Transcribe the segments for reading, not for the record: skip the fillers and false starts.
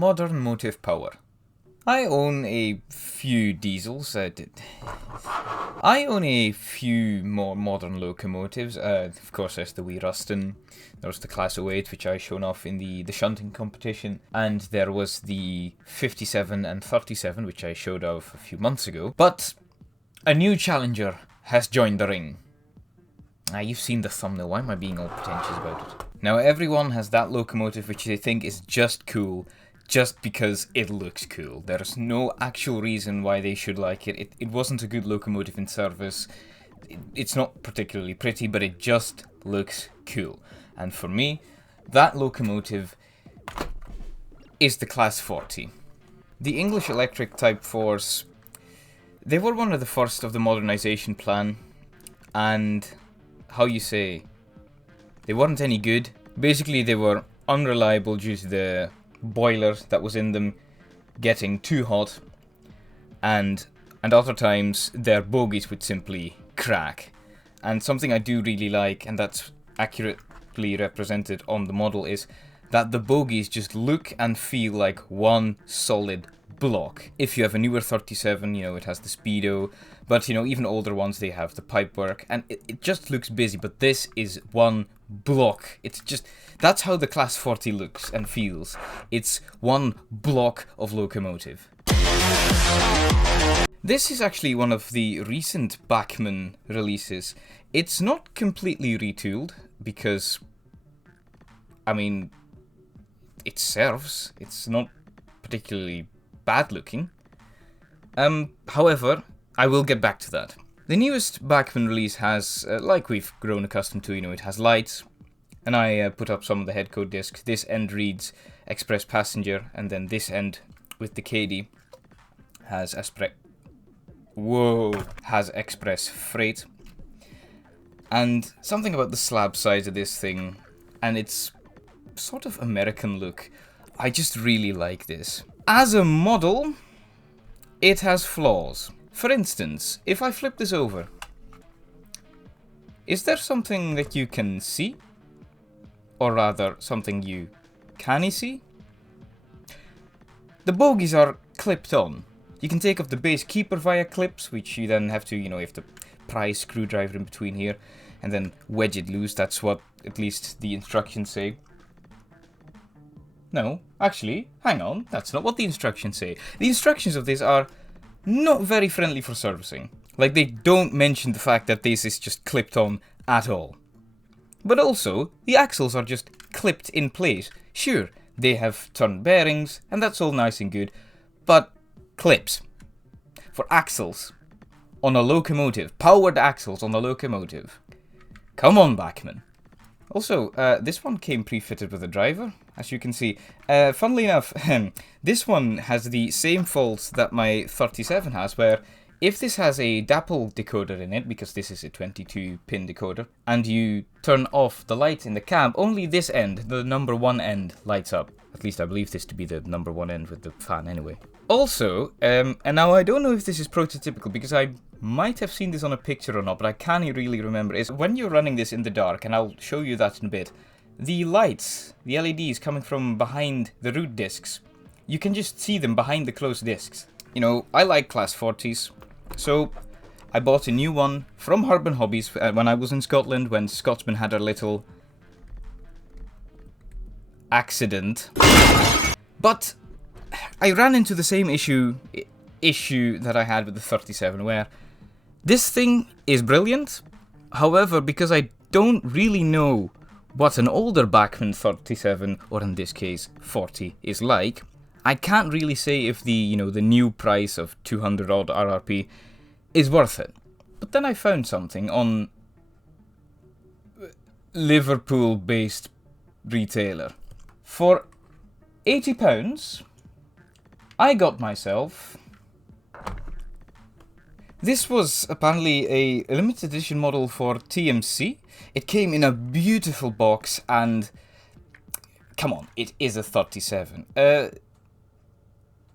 Modern motive power. I own a few diesels. I own a few more modern locomotives. Of course, there's the wee Ruston. There was the Class 08, which I shown off in the shunting competition. And there was the 57 and 37, which I showed off a few months ago. But a new challenger has joined the ring. You've seen the thumbnail. Why am I being all pretentious about it? Now, everyone has that locomotive which they think is just cool, just because it looks cool. There's no actual reason why they should like it. It wasn't a good locomotive in service. It's not particularly pretty, but it just looks cool. And for me, that locomotive is the Class 40. The English Electric Type 4s, they were one of the first of the modernization plan, and how you say, they weren't any good. Basically, they were unreliable due to the boiler that was in them getting too hot, and other times their bogies would simply crack. And something I do really like, and that's accurately represented on the model, is that the bogies just look and feel like one solid block. If you have a newer 37, it has the speedo, but even older ones, they have the pipework, and it just looks busy. But this is one block. It's just, that's how the Class 40 looks and feels. It's one block of locomotive. This is actually one of the recent Bachmann releases. It's not completely retooled because, it serves. It's not particularly bad looking. However, I will get back to that. The newest Bachmann release has, like we've grown accustomed to, it has lights, and I put up some of the headcode discs. This end reads Express Passenger, and then this end with the KD has Express Freight. And something about the slab size of this thing, and its sort of American look, I just really like this. As a model, it has flaws. For instance, if I flip this over, is there something that you can see? Or rather, something you canny see? The bogies are clipped on. You can take off the base keeper via clips, which you then have to, you have to pry a screwdriver in between here, and then wedge it loose. That's what at least the instructions say. No, actually, hang on, that's not what the instructions say. The instructions of this are not very friendly for servicing. Like, they don't mention the fact that this is just clipped on at all. But also, the axles are just clipped in place. Sure, they have turned bearings, and that's all nice and good, but clips for axles on a locomotive, powered axles on a locomotive. Come on, Bachmann. Also, this one came pre-fitted with a driver, as you can see. Funnily enough, this one has the same faults that my 37 has, where if this has a DAPL decoder in it, because this is a 22-pin decoder, and you turn off the light in the cab, only this end, the number 1 end, lights up. At least I believe this to be the number 1 end with the fan anyway. Also, and now I don't know if this is prototypical, because I might have seen this on a picture or not, but I can't really remember, is when you're running this in the dark, and I'll show you that in a bit, the lights, the LEDs coming from behind the root discs, you can just see them behind the closed discs. I like Class 40s, so I bought a new one from Urban Hobbies when I was in Scotland, when Scotsman had a little accident. But I ran into the same issue that I had with the 37, where this thing is brilliant. However, because I don't really know what an older Bachmann 37, or in this case 40, is like, I can't really say if the new price of 200 odd RRP is worth it. But then I found something on Liverpool-based retailer. For £80, I got myself... This was apparently a limited edition model for TMC. It came in a beautiful box, and come on, it is a 37.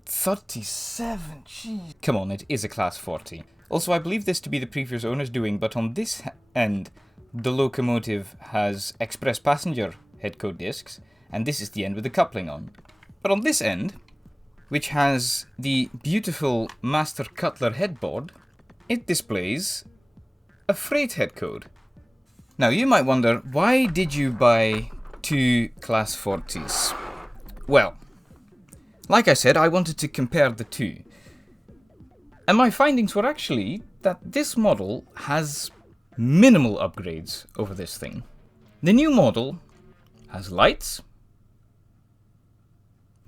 37, jeez. Come on, it is a Class 40. Also, I believe this to be the previous owner's doing, but on this end, the locomotive has express passenger headcode discs, and this is the end with the coupling on. But on this end, which has the beautiful Master Cutler headboard, it displays a freight head code. Now you might wonder, why did you buy 2 Class 40s? Well, like I said, I wanted to compare the two. And my findings were actually that this model has minimal upgrades over this thing. The new model has lights.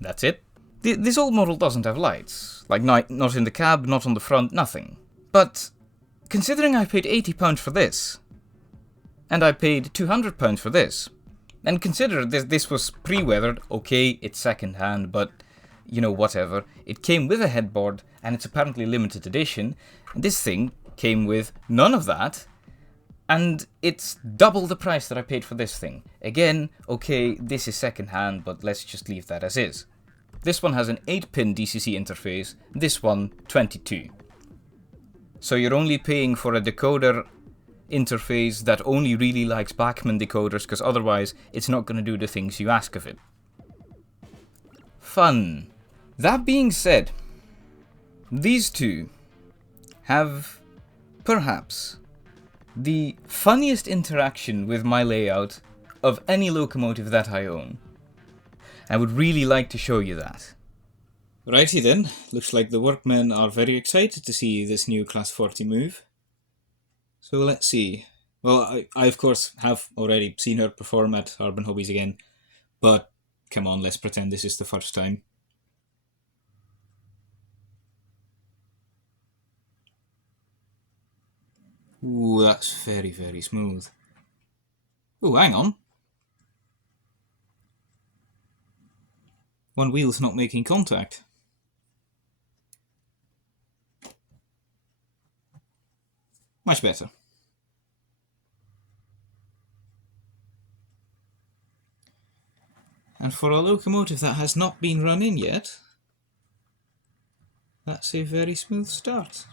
That's it. This old model doesn't have lights. Like, not in the cab, not on the front, nothing. But considering I paid £80 for this, and I paid £200 for this, and consider this was pre-weathered, okay, it's second-hand, but, you know, whatever. It came with a headboard, and it's apparently limited edition. This thing came with none of that, and it's double the price that I paid for this thing. Again, okay, this is second-hand, but let's just leave that as is. This one has an 8-pin DCC interface, this one 22. So you're only paying for a decoder interface that only really likes Bachmann decoders, because otherwise it's not going to do the things you ask of it. Fun. That being said, these two have perhaps the funniest interaction with my layout of any locomotive that I own. I would really like to show you that. Righty then, looks like the workmen are very excited to see this new Class 40 move. So let's see. Well, I of course have already seen her perform at Urban Hobbies again, but come on, let's pretend this is the first time. Ooh, that's very, very smooth. Ooh, hang on. One wheel's not making contact. Much better. And for a locomotive that has not been run in yet, that's a very smooth start.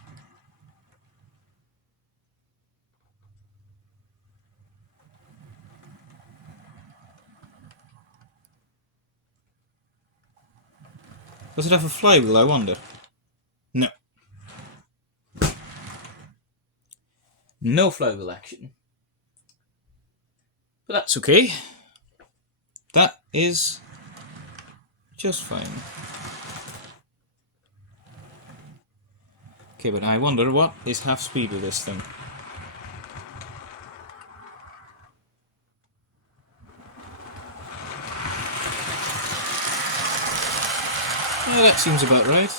Does it have a flywheel, I wonder? No. No flywheel action. But that's okay. That is just fine. Okay, but I wonder what is half speed with this thing. Yeah, that seems about right.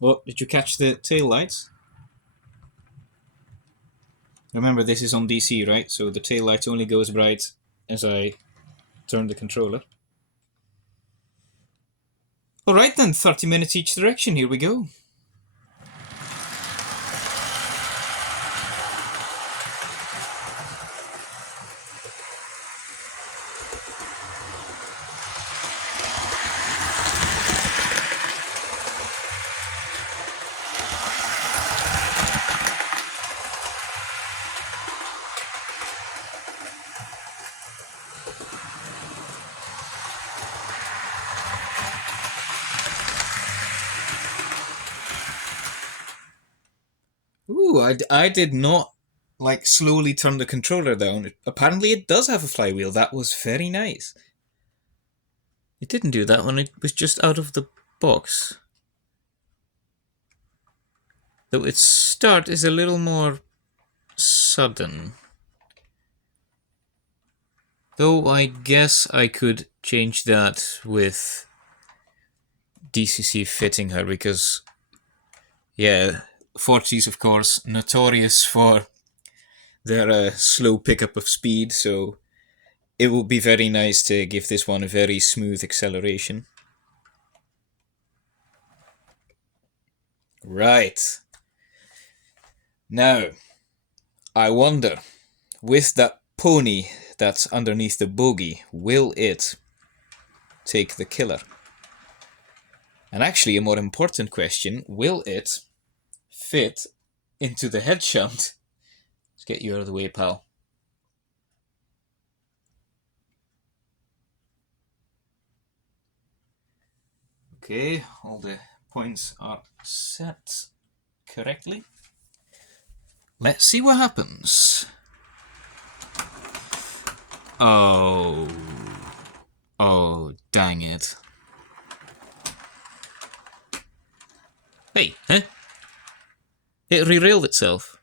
Oh, did you catch the tail lights? Remember, this is on DC, right? So the tail light only goes bright as I turn the controller. Alright then, 30 minutes each direction, here we go. Ooh, I did not, like, slowly turn the controller down. Apparently it does have a flywheel. That was very nice. It didn't do that when it was just out of the box. Though its start is a little more sudden. Though I guess I could change that with DCC fitting her, because, yeah, 40s, of course, notorious for their slow pickup of speed, so it would be very nice to give this one a very smooth acceleration. Right. Now, I wonder, with that pony that's underneath the bogie, will it take the killer? And actually, a more important question, will it fit into the head shunt? Let's get you out of the way, pal. Okay, all the points are set correctly. Let's see what happens. Oh. Oh, dang it. Hey, huh? It re-railed itself.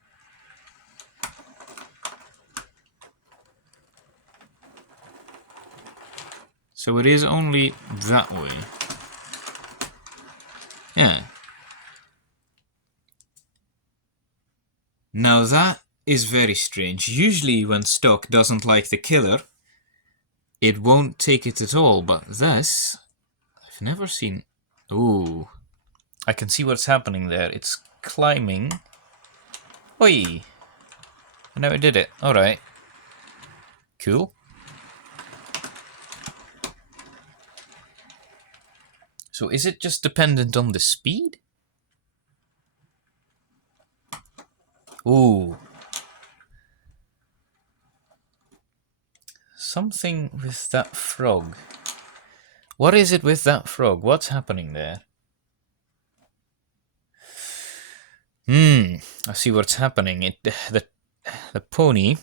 So it is only that way. Yeah. Now that is very strange. Usually when stock doesn't like the killer, it won't take it at all, but this, I've never seen. Ooh. I can see what's happening there. It's climbing. Oi! I know it did it. Alright. Cool. So is it just dependent on the speed? Ooh. Something with that frog. What is it with that frog? What's happening there? I see what's happening. The pony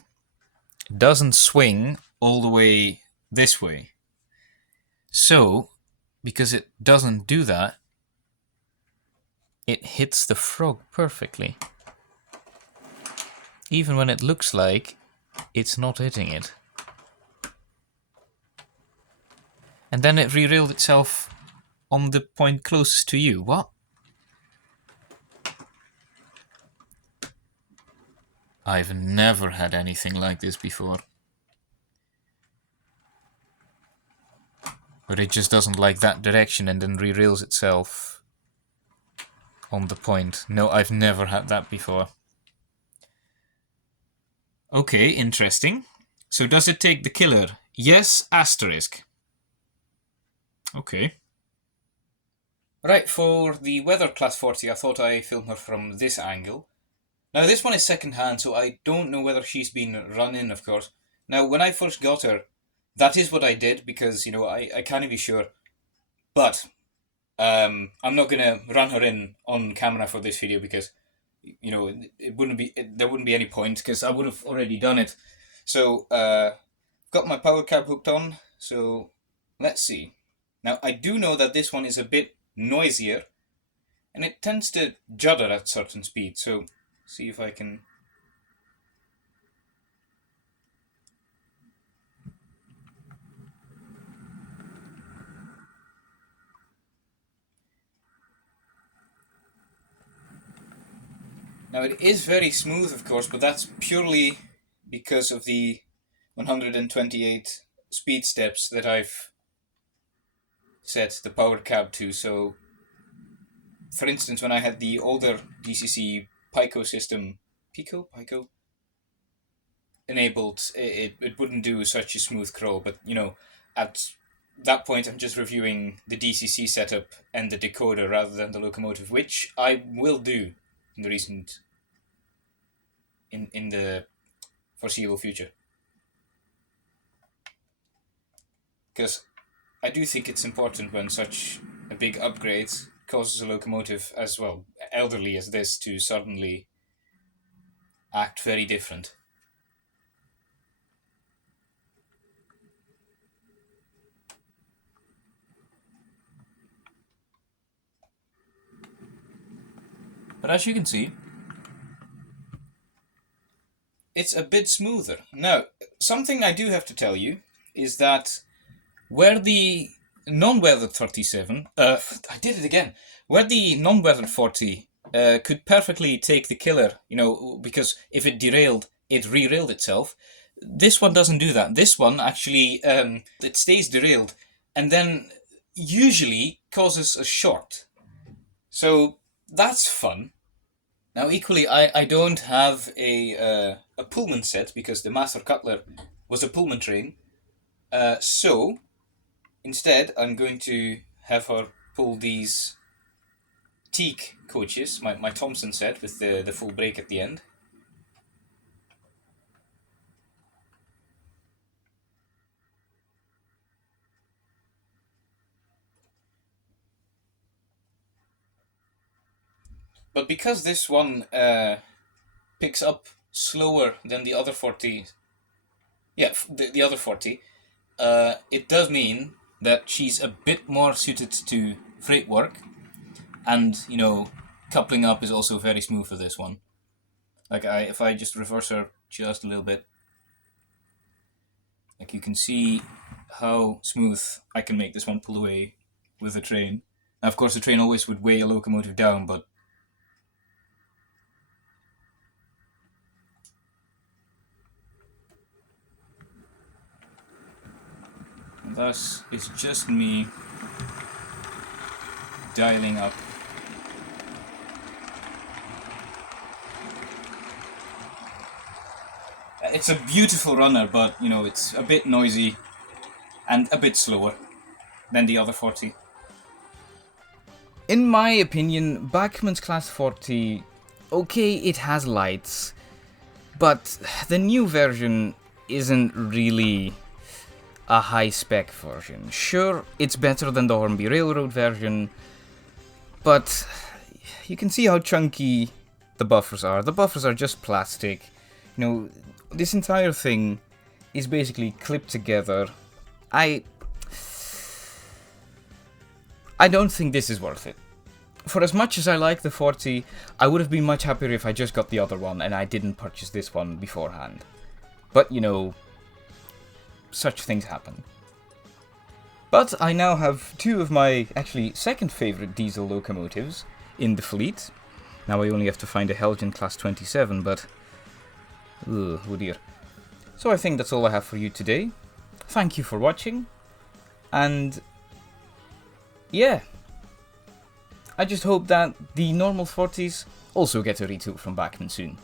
doesn't swing all the way this way. So, because it doesn't do that, it hits the frog perfectly. Even when it looks like it's not hitting it. And then it re-railed itself on the point closest to you. What? I've never had anything like this before. But it just doesn't like that direction and then re-rails itself on the point. No, I've never had that before. Okay, interesting. So does it take the killer? Yes, asterisk. Okay. Right, for the weather class 40, I thought I filmed her from this angle. Now this one is secondhand, so I don't know whether she's been run in, of course. Now, when I first got her, that is what I did, because, you know, I can't be sure. But, I'm not gonna run her in on camera for this video, because, you know, there wouldn't be any point, because I would have already done it. So, got my power cab hooked on, so let's see. Now, I do know that this one is a bit noisier, and it tends to judder at certain speeds, so see if I can... Now it is very smooth, of course, but that's purely because of the 128 speed steps that I've set the power cab to. So, for instance, when I had the older DCC Pico system, Pico enabled, it wouldn't do such a smooth crawl. But you know, at that point, I'm just reviewing the DCC setup and the decoder rather than the locomotive, which I will do in the recent in the foreseeable future. Because I do think it's important when such a big upgrade causes a locomotive as well, elderly as this, to suddenly act very different. But as you can see, it's a bit smoother. Now, something I do have to tell you is that where the non-weathered 37, I did it again, where the non-weathered 40 could perfectly take the killer, you know, because if it derailed, it re-railed itself. This one doesn't do that. This one actually, it stays derailed and then usually causes a short. So that's fun. Now, equally, I don't have a Pullman set because the Master Cutler was a Pullman train. So instead, I'm going to have her pull these teak coaches, my Thompson set with the full brake at the end. But because this one picks up slower than the other 40, yeah, the other 40, it does mean that she's a bit more suited to freight work, and, you know, coupling up is also very smooth for this one. Like, if I just reverse her just a little bit, like, you can see how smooth I can make this one pull away with the train. Now, of course, the train always would weigh a locomotive down, but thus it's just me dialing up. It's a beautiful runner, but, you know, it's a bit noisy and a bit slower than the other 40. In my opinion, Bachmann's Class 40, okay, it has lights, but the new version isn't really a high-spec version. Sure, it's better than the Hornby Railroad version, but you can see how chunky the buffers are. The buffers are just plastic. You know, this entire thing is basically clipped together. I don't think this is worth it. For as much as I like the 40, I would have been much happier if I just got the other one and I didn't purchase this one beforehand. But, you know, such things happen. But I now have two of my, actually, second favourite diesel locomotives in the fleet. Now I only have to find a Helgen Class 27, but... oh dear. So I think that's all I have for you today. Thank you for watching. And... yeah. I just hope that the normal 40s also get a retool from Bachmann soon.